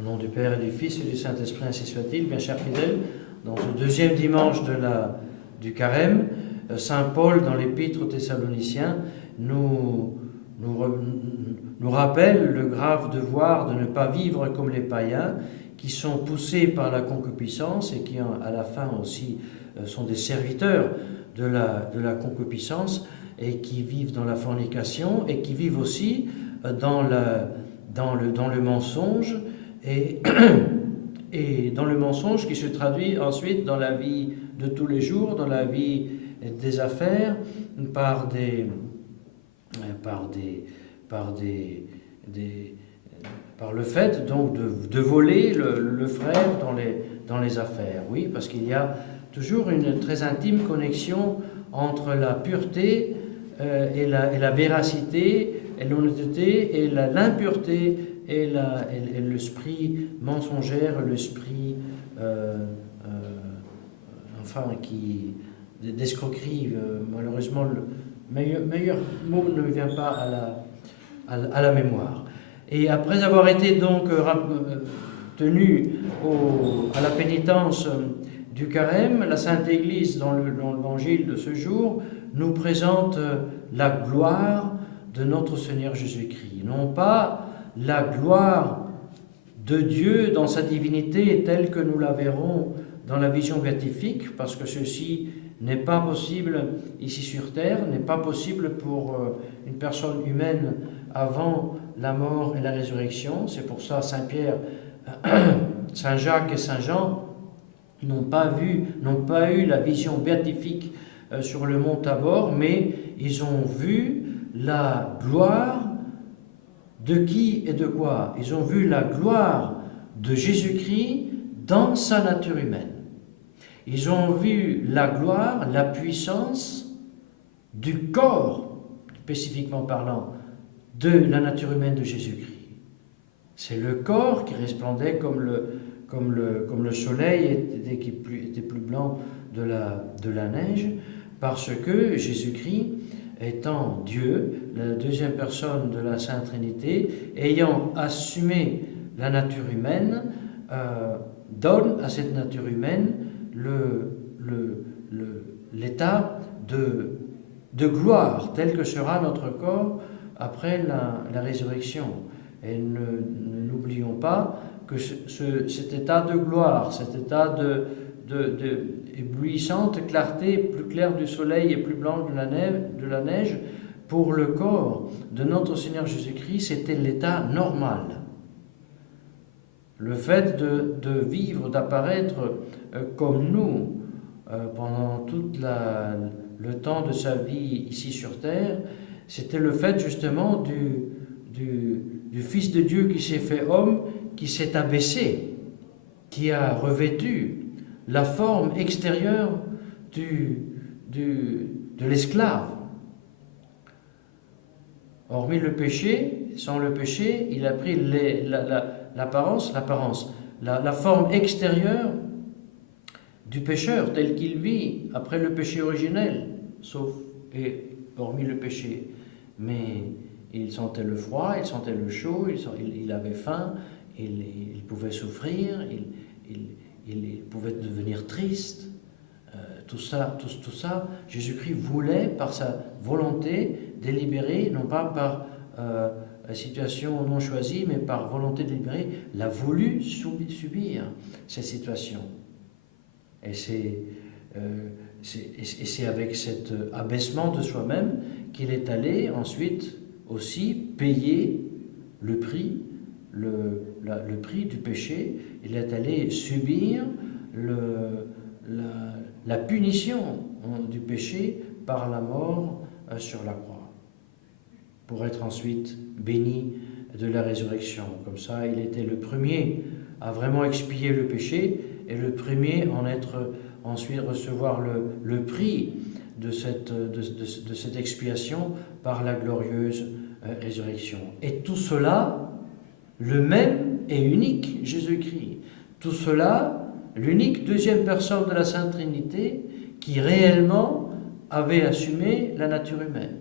Au nom du Père et du Fils et du Saint-Esprit, ainsi soit-il. Bien chers fidèles, dans ce deuxième dimanche du Carême, Saint Paul, dans l'Épître aux Thessaloniciens, nous rappelle le grave devoir de ne pas vivre comme les païens, qui sont poussés par la concupiscence et qui, à la fin aussi, sont des serviteurs de la concupiscence et qui vivent dans la fornication et qui vivent aussi dans le mensonge et dans le mensonge qui se traduit ensuite dans la vie de tous les jours, dans la vie des affaires, par le fait donc de voler le frère dans les affaires. Oui, parce qu'il y a toujours une très intime connexion entre la pureté et la véracité et l'honnêteté et l'impureté et l'esprit mensongère, l'esprit d'escroquerie. Malheureusement, le meilleur mot ne me vient pas à la mémoire. Et après avoir été donc tenu à la pénitence du Carême, la Sainte Église, dans l'évangile de ce jour, nous présente la gloire de notre Seigneur Jésus-Christ. Non pas la gloire de Dieu dans sa divinité telle que nous la verrons dans la vision béatifique, parce que ceci n'est pas possible ici sur terre, n'est pas possible pour une personne humaine avant la mort et la résurrection. C'est pour ça Saint Pierre, Saint Jacques et Saint Jean n'ont pas eu la vision béatifique sur le mont Tabor, mais ils ont vu la gloire de qui et de quoi? Ils ont vu la gloire de Jésus-Christ dans sa nature humaine. Ils ont vu la gloire, la puissance du corps, spécifiquement parlant, de la nature humaine de Jésus-Christ. C'est le corps qui resplendait comme le soleil était plus blanc de la neige, parce que Jésus-Christ, étant Dieu, la deuxième personne de la Sainte Trinité, ayant assumé la nature humaine, donne à cette nature humaine l'état de gloire, tel que sera notre corps après la résurrection. Et n'oublions pas que cet état de gloire, cet état de éblouissante clarté, plus clair du soleil et plus blanc de la neige, pour le corps de notre Seigneur Jésus-Christ, c'était l'état normal. Le fait de vivre, d'apparaître comme nous pendant tout le temps de sa vie ici sur terre, c'était le fait justement du Fils de Dieu qui s'est fait homme, qui s'est abaissé, qui a revêtu la forme extérieure de l'esclave. Hormis le péché, sans le péché, il a pris la forme extérieure du pécheur tel qu'il vit après le péché originel, sauf et hormis le péché. Mais il sentait le froid, il sentait le chaud, il avait faim, il pouvait souffrir, il pouvait devenir triste. Tout ça, Jésus-Christ voulait, par sa volonté délibérée, non pas par situation non choisie, mais par volonté délibérée, l'a voulu subir cette situation. Et c'est avec cet abaissement de soi-même qu'il est allé ensuite aussi payer le prix, le prix du péché. Il est allé subir la punition du péché par la mort sur la croix, pour être ensuite béni de la résurrection. Comme ça, il était le premier à vraiment expier le péché et le premier en être ensuite recevoir le prix de cette expiation par la glorieuse résurrection. Et tout cela, le même et unique Jésus-Christ. Tout cela, l'unique deuxième personne de la Sainte Trinité qui réellement avait assumé la nature humaine.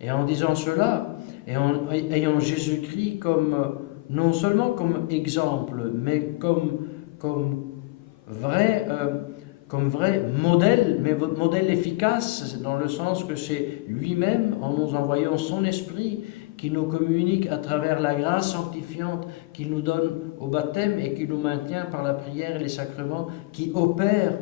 Et en disant cela, et en ayant Jésus-Christ comme non seulement comme exemple, mais comme vrai, comme vrai modèle, mais votre modèle efficace, dans le sens que c'est lui-même, en nous envoyant son esprit, qui nous communique à travers la grâce sanctifiante qu'il nous donne au baptême et qui nous maintient par la prière et les sacrements, qui opèrent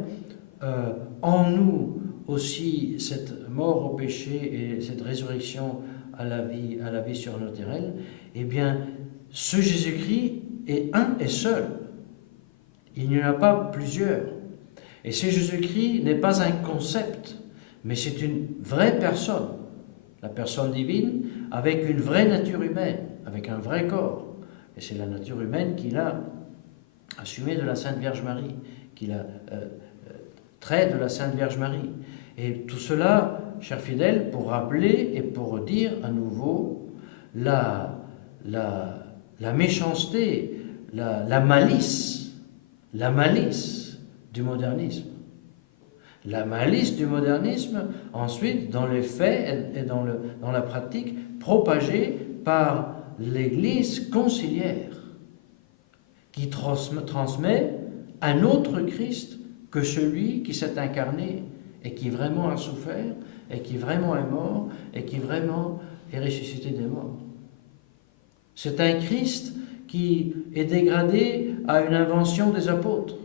en nous aussi cette mort au péché et cette résurrection à la vie surnaturelle. Eh bien, ce Jésus-Christ est un et seul. Il n'y en a pas plusieurs. Et ce Jésus-Christ n'est pas un concept, mais c'est une vraie personne, la personne divine, avec une vraie nature humaine, avec un vrai corps. Et c'est la nature humaine qu'il a assumée de la Sainte Vierge Marie, qu'il a trait de la Sainte Vierge Marie. Et tout cela, chers fidèles, pour rappeler et pour dire à nouveau la méchanceté, la malice du modernisme. La malice du modernisme, ensuite, dans les faits et dans la pratique, propagée par l'Église conciliaire, qui transmet un autre Christ que celui qui s'est incarné et qui vraiment a souffert, et qui vraiment est mort, et qui vraiment est ressuscité des morts. C'est un Christ qui est dégradé à une invention des apôtres.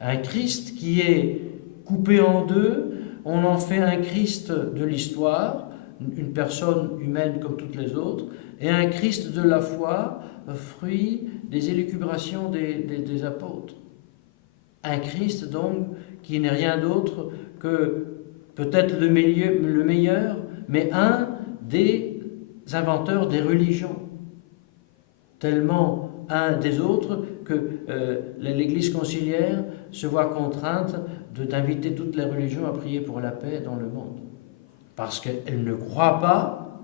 Un Christ qui est coupé en deux, on en fait un Christ de l'histoire, une personne humaine comme toutes les autres, et un Christ de la foi, fruit des élucubrations des apôtres. Un Christ donc qui n'est rien d'autre que peut-être le meilleur, mais un des inventeurs des religions. Tellement un des autres que l'Église conciliaire se voit contrainte d'inviter toutes les religions à prier pour la paix dans le monde. Parce qu'elle ne croit pas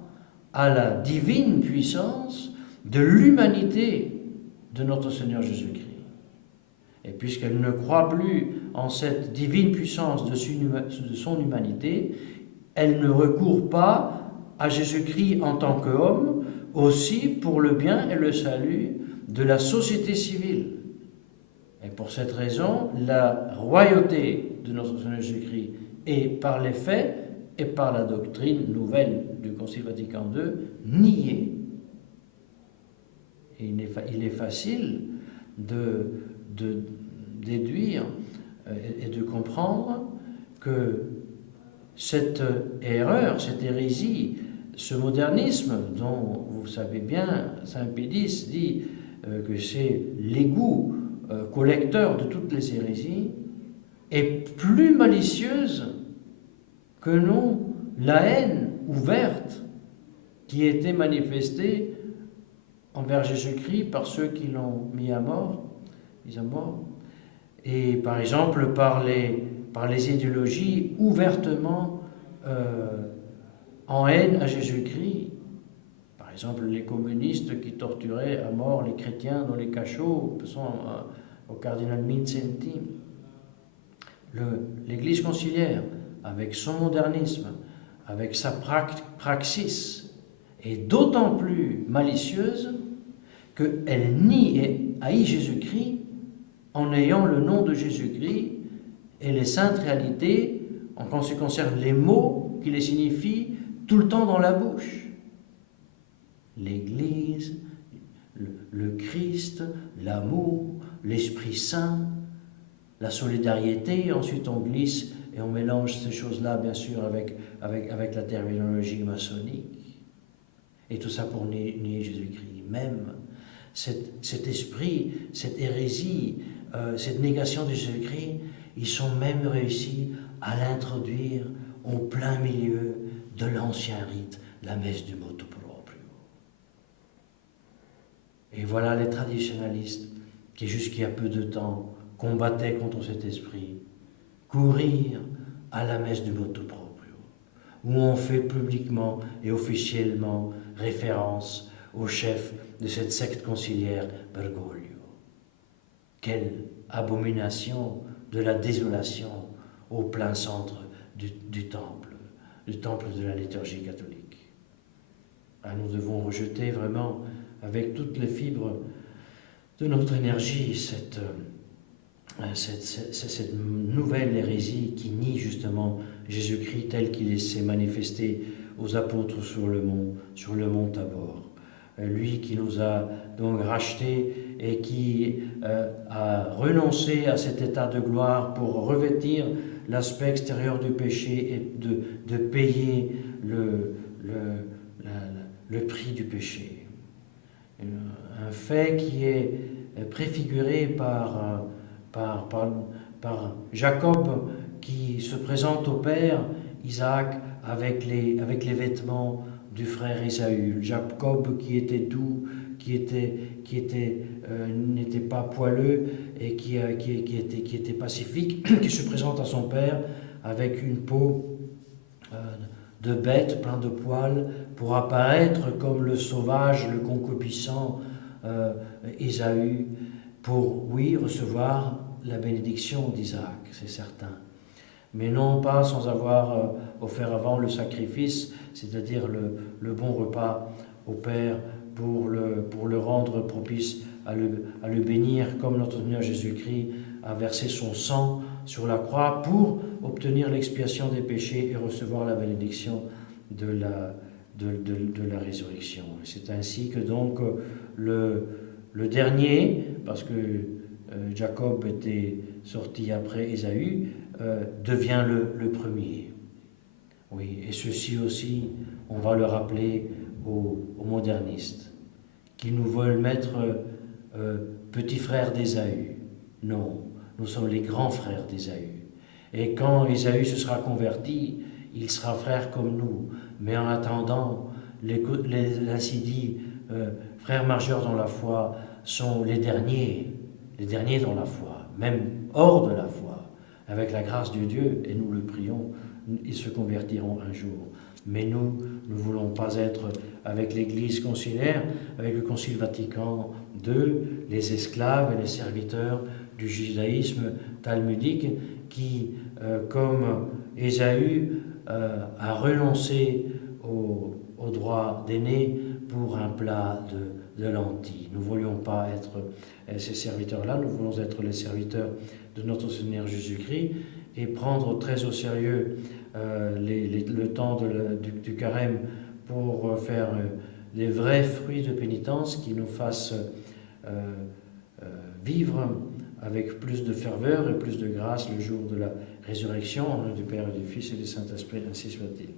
à la divine puissance de l'humanité de notre Seigneur Jésus-Christ. Et puisqu'elle ne croit plus en cette divine puissance de son humanité, elle ne recourt pas à Jésus-Christ en tant qu'homme, aussi pour le bien et le salut de la société civile. Et pour cette raison, la royauté de notre Seigneur Jésus-Christ est par les faits et par la doctrine nouvelle du Concile Vatican II niée. Et il est facile de déduire et de comprendre que cette erreur, cette hérésie, ce modernisme dont vous savez bien, Saint Pédis dit que c'est l'égout collecteur de toutes les hérésies, est plus malicieuse que non la haine ouverte qui était manifestée envers Jésus-Christ par ceux qui l'ont mis à mort, et par exemple par les idéologies ouvertement en haine à Jésus-Christ. Par exemple, les communistes qui torturaient à mort les chrétiens dans les cachots, au cardinal Mindszenty. L'Église conciliaire, avec son modernisme, avec sa praxis, est d'autant plus malicieuse qu'elle nie et haït Jésus-Christ en ayant le nom de Jésus-Christ et les saintes réalités, en ce qui concerne les mots qui les signifient tout le temps dans la bouche. L'Église, le Christ, l'amour, l'Esprit Saint, la solidarité. Ensuite, on glisse et on mélange ces choses-là, bien sûr, avec la terminologie maçonnique. Et tout ça pour nier Jésus-Christ. Même cet esprit, cette hérésie, cette négation de Jésus-Christ, ils sont même réussis à l'introduire au plein milieu de l'ancien rite, la messe du motu proprio. Et voilà les traditionalistes qui, jusqu'il y a peu de temps, combattaient contre cet esprit, courir à la messe du motu proprio, où on fait publiquement et officiellement référence au chef de cette secte conciliaire, Bergoglio. Quelle abomination de la désolation au plein centre du temple de la liturgie catholique. Ah, nous devons rejeter vraiment avec toutes les fibres de notre énergie cette nouvelle hérésie qui nie justement Jésus-Christ tel qu'il s'est manifesté aux apôtres sur le mont Tabor. Lui qui nous a donc rachetés et qui a renoncé à cet état de gloire pour revêtir l'aspect extérieur du péché et de payer le prix du péché. Un fait qui est préfiguré par Jacob qui se présente au père Isaac avec les vêtements du frère Ésaü. Jacob qui était doux, qui n'était pas poileux et qui était pacifique, qui se présente à son père avec une peau de bête plein de poils pour apparaître comme le sauvage, le concupiscent Ésaü, pour, oui, recevoir la bénédiction d'Isaac, c'est certain. Mais non pas sans avoir offert avant le sacrifice, c'est-à-dire le bon repas au Père pour le rendre propice à le bénir, comme notre Seigneur Jésus-Christ a versé son sang sur la croix pour obtenir l'expiation des péchés et recevoir la bénédiction de la résurrection. C'est ainsi que donc le dernier, parce que Jacob était sorti après Ésaü, devient le premier. Oui, et ceci aussi, on va le rappeler aux modernistes, qui nous veulent mettre petits frères d'Ésaü. Non, nous sommes les grands frères d'Ésaü. Et quand Ésaü se sera converti, il sera frère comme nous. Mais en attendant, ainsi dit, frères majeurs dans la foi sont les derniers dans la foi, même hors de la foi. Avec la grâce de Dieu, et nous le prions, ils se convertiront un jour. Mais nous ne voulons pas être avec l'Église conciliaire, avec le Concile Vatican II, les esclaves et les serviteurs du judaïsme talmudique qui, comme Ésaü, a renoncé au droit d'aîné pour un plat de lentilles. Nous ne voulions pas être ces serviteurs-là, nous voulons être les serviteurs de notre Seigneur Jésus-Christ et prendre très au sérieux le temps du carême pour faire des vrais fruits de pénitence qui nous fassent vivre avec plus de ferveur et plus de grâce le jour de la résurrection, en nom du Père et du Fils et du Saint-Esprit, ainsi soit-il.